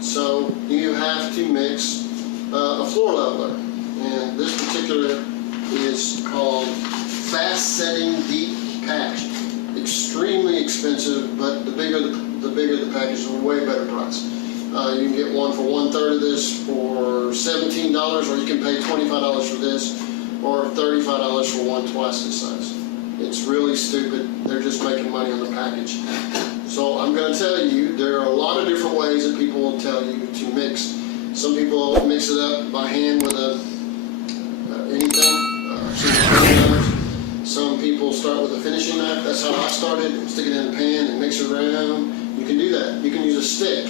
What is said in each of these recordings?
So you have to mix a floor leveler, and this particular is called fast setting deep patch. Extremely expensive, but the bigger the package, the way better price. You can get one for 1/3 of this for $17, or you can pay $25 for this, or $35 for one twice this size. It's really stupid. They're just making money on the package. So I'm going to tell you, there are a lot of different ways that people will tell you to mix. Some people mix it up by hand with anything. Some people start with a finishing knife. That's how I started. Stick it in a pan and mix it around. You can do that. You can use a stick.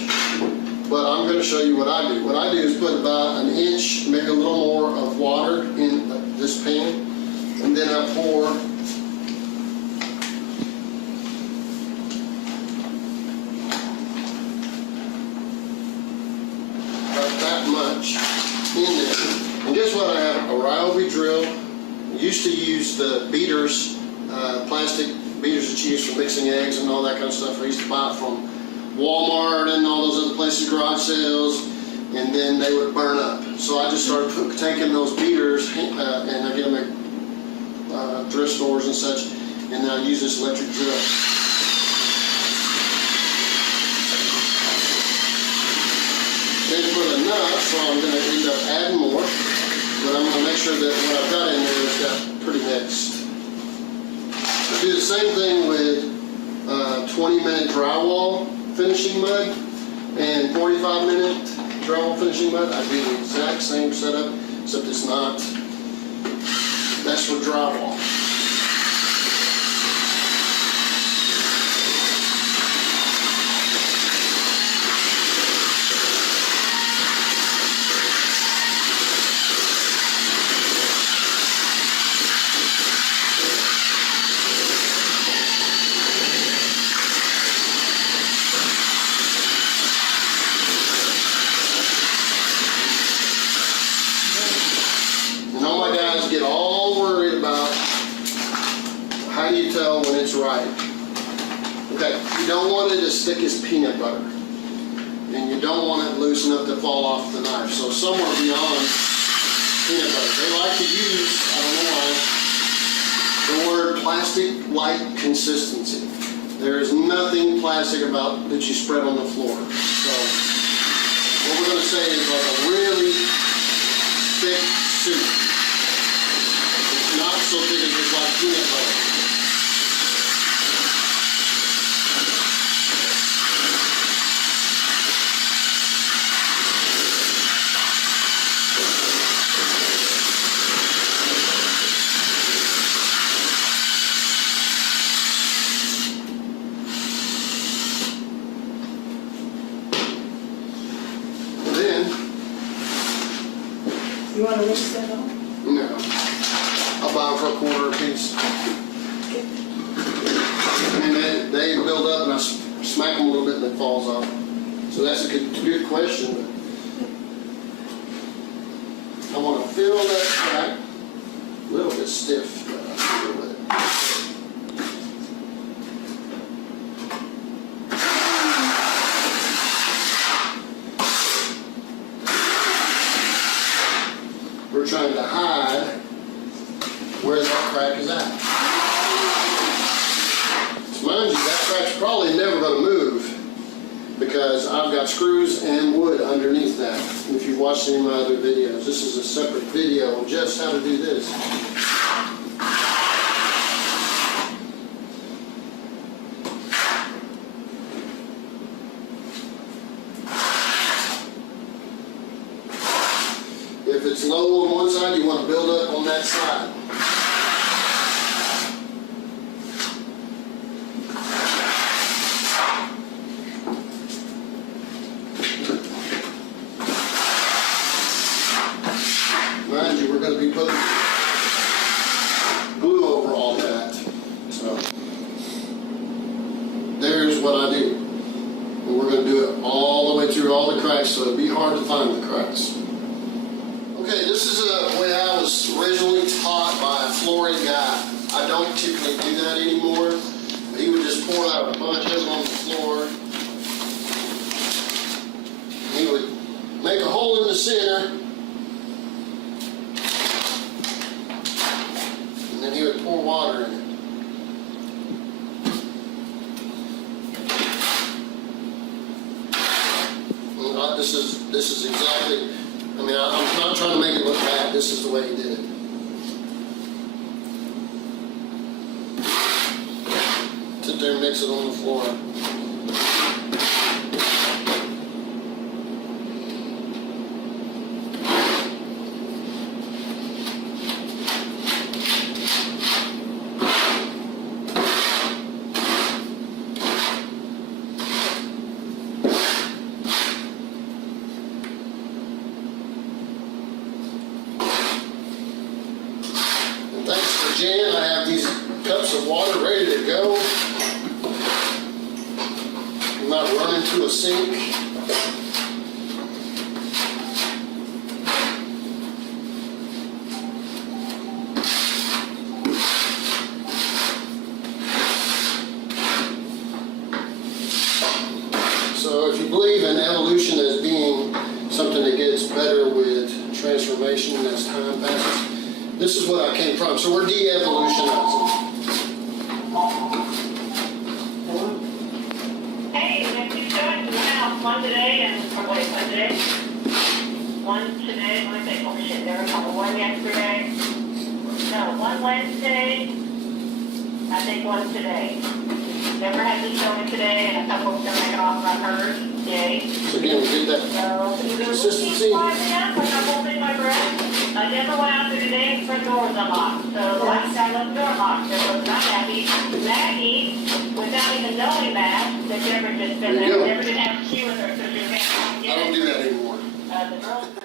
But I'm going to show you what I do. What I do is put about an inch, maybe a little more of water in this pan. And then I pour about that much in there. And guess what I have? A Ryobi drill. I used to use the beaters, plastic beaters that you use for mixing eggs and all that kind of stuff. I used to buy it from Walmart and all those other places, garage sales, and then they would burn up. So I just started taking those beaters, and I get them at thrift stores and such, and I use this electric drill. Then for the nuts, so I'm going to end up adding more, but I'm going to make sure that what I've got in there is got pretty mixed. I do the same thing with 20-minute drywall finishing mud and 45-minute drywall finishing mud. I do the exact same setup, except it's not. That's for drywall. Get all worried about how do you tell when it's right. Okay, you don't want it as thick as peanut butter, and you don't want it loose enough to fall off the knife. So somewhere beyond peanut butter. They like to use, I don't know why, the word plastic light consistency. There is nothing plastic about that you spread on the floor. So what we're going to say is like a really thick soup. Not so big as it's like peanut butter. Then, you want to mix that up? No. I'll buy them for $1/4 a piece. And they build up, and I smack them a little bit and it falls off. So that's a good question. I want to fill that crack. A little bit stiff, but I'll deal with it. We're trying to hide where that crack is at. So mind you, that crack's probably never going to move because I've got screws and wood underneath that. If you've watched any of my other videos, this is a separate video on just how to do this. If it's low on one side, you want to build up on that side. Mind you, we're going to be putting glue over all that. So there's what I do. And we're going to do it all the way through all the cracks, so it'll be hard to find the cracks. Okay, this is a way I was originally taught by a flooring guy. I don't typically do that anymore. He would just pour out a bunch of them on the floor. He would make a hole in the center, and then he would pour water in it. And this is exactly, I mean, I'm not trying to make it look bad. This is the way he did it. Sit there and mix it on the floor. Thanks for Jan, I have these cups of water ready to go. I'm not running to a sink. So if you believe in evolution as being something that gets better with transformation as time passes, this is what I came from. So we're de-evolutionizing. Hey, there's two dogs in the house. One today one today. One today, let me think, oh shit, there was one yesterday. No, one Wednesday. I think one today. Never had this showing today, and a couple of them making off my hers. Yay. So again, we get that consistency. Like I'm holding my breath. I never went out there today and the front door was unlocked. So the last time I left the door locked, I was not happy. Maggie, without even knowing that Deborah just been there, never did have a key with her, so she was I don't do that anymore. the girl.